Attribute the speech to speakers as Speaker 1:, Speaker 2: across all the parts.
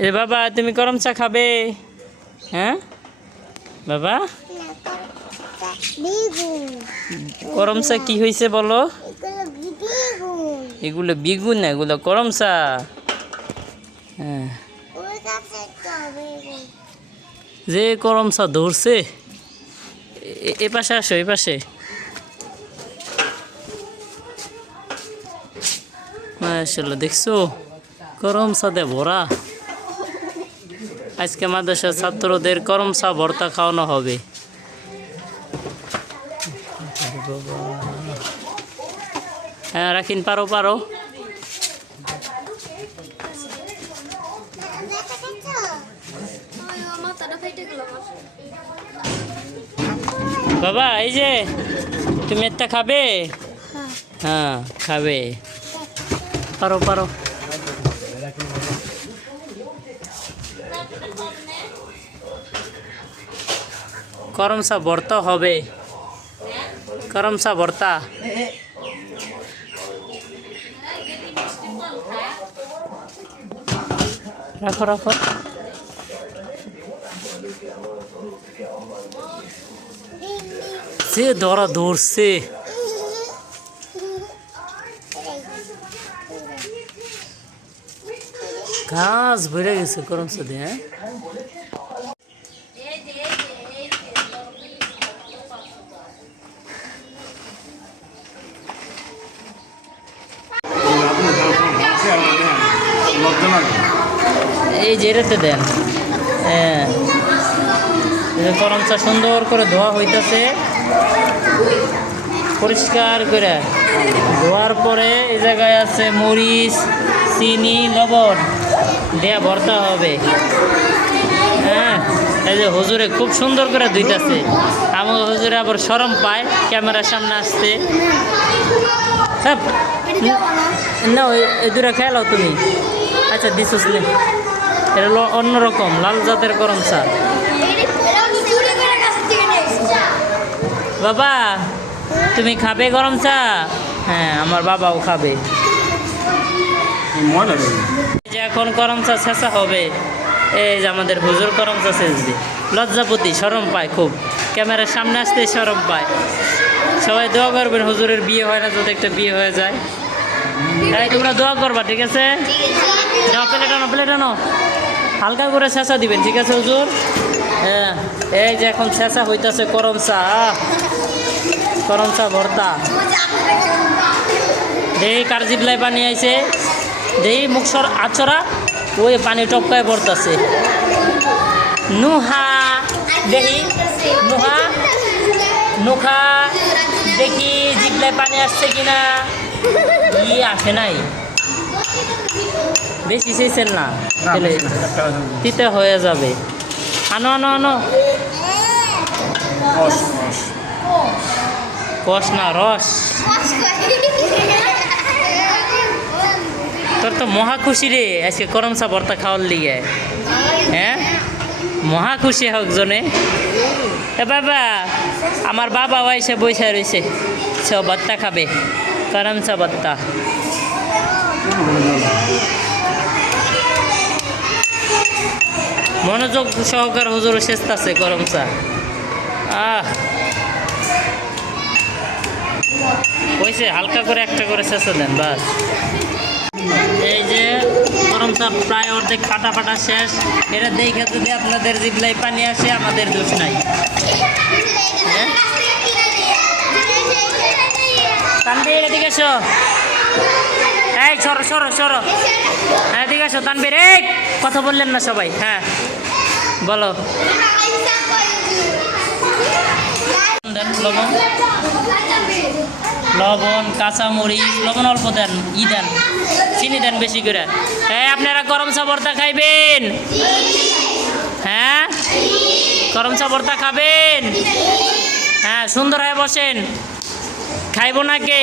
Speaker 1: এ বাবা, তুমি গরম চা খাবে? হ্যাঁ? বাবা? গরম চা কি হয়েছে বলো?
Speaker 2: এগুলো বেগুন
Speaker 1: না, এগুলো গরম চা। হ্যাঁ। যে গরম চা ধরছে, এ- পাশে আসো, এ পাশে। মাশাল্লাহ দেখছ? গরম চাঁদে ভরা। আজকে মাদ্রাসার ছাত্রদের গরম চা ভর্তা খাওয়ানো হবে। হ্যাঁ রাখিন পারো পারো। বাবা এই যে তুমি একটা খাবে? হ্যাঁ। খাবে। পারো পারো। করম চা ভর্তা হবে। করম চা ভর্তা রাখো রাখো। সে ধরা ধরছে। ঘাস ভরে গেছে গরম সাথে হ্যাঁ? এই এটাতে দেন। হ্যাঁ। এই যে গরম চা সুন্দর করে ধোয়া হইতেছে। পরিষ্কার করে। ধোয়ার পরে এই জায়গায় আছে মরিচ চিনি লবণ। দেয়া ভর্তা হবে। হ্যাঁ এই যে হুজুরে খুব সুন্দর করে ধুইতেছে। আমার হুজুরে আবার সরম পায় ক্যামেরার সামনে আসতে। হ্যাঁ। না? ওই দুটা খেলাও তুমি। আচ্ছা দিস এটা হলো অন্যরকম লাল জাতের গরম চা। বাবা তুমি খাবে গরম চা? হ্যাঁ আমার বাবাও খাবে। যে এখন গরম চা ছেঁচা হবে এই যে আমাদের হুজুর গরম চা ছেঁচবে। লজ্জাপতি সরম পায় খুব। ক্যামেরার সামনে আসতে সরম পায়। সবাই দোয়া করবেন হুজুরের বিয়ে হয় না যাতে একটা বিয়ে হয়ে যায়। তোমরা দোয়া করবা ঠিক আছে। যাও প্লেট আনো প্লেট আনো। হালকা করে ছেঁচা দিবেন, ঠিক আছে হুজুর? হ্যাঁ এই যে এখন ছেঁচা হইতাছে গরম চা গরম চা ভর্তা। দেহি কার জিবলাই পানি আইছে দেহি মুখসর আচরা ওই পানি টপকায় পড়তেছে নুহা দেহি নুহা নুখা দেখি জিবলাই পানি আসছে কিনা? ই আসে নাই। বেশি চেয়েছেন না। তাহলে তিতে হয়ে যাবে। আনো আনো আনো। কষ না রস। তোর তো মহা খুশি রে আজকে করম ভর্তা খাওয়ার লিগে। হ্যাঁ? মহা খুশি হোক জনে। এ বাবা আমার বাবা এসে বসে রয়েছে সে ভর্তা খাবে করম ভর্তা। মনোযোগ সহকার হুজুর আছে, গরম চা। আহ। হয়েছে হালকা করে একটা করে শেষে দেন, বাস। এই যে, গরম চা প্রায় অর্ধেক ফাটা ফাটা শেষ। এটা দেখে যদি আপনাদের জিবলাই পানি আসে, আমাদের দোষ নাই। হ্যাঁ? তানবীর এদিকে এসো। এই, সরো সরো সরো। হ্যাঁ ঠিক আছে তানবীর এই, কথা বললেন না সবাই হ্যাঁ। বলো। লবণ লবণ, কাঁচামরিচ, লবণ অল্প দেন, ই দেন, চিনি দেন বেশি করে। হ্যাঁ আপনারা গরম চা খাইবেন। হ্যাঁ? গরম চা খাবেন। হ্যাঁ সুন্দর হয়ে বসেন। খাইব না কে?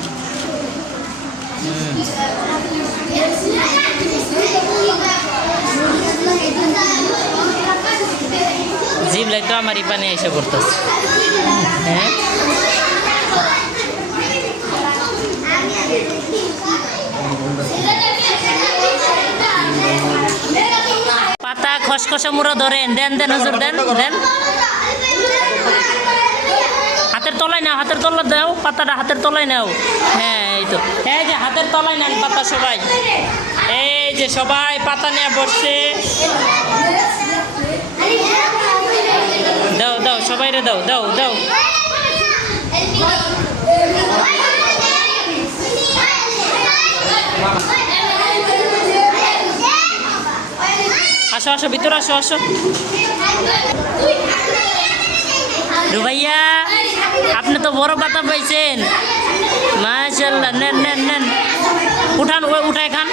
Speaker 1: জিভ লাগতো আমারই পানি এসে পড়তেছে। হ্যাঁ? পাতা খসখসে মুড়ো ধরেন, দেন দেন, হুজুর, দেন দেন। হাতের তলায় নাও, হাতের তলা দাও, পাতাটা হাতের তলায় নাও। হ্যাঁ এই তো। এই যে হাতের তলায় নেন পাতা সবাই। এই যে সবাই পাতা নিয়ে বসছে। দাও দাও, সবাই রে দাও দাও দাও। আসো আসো, ভিতরে আসো আসো। রুবাইয়া আপনি তো বড় পাতা পাইছেন মাশাল্লাহ নেন নেন নেন। উঠান উঠাই খান।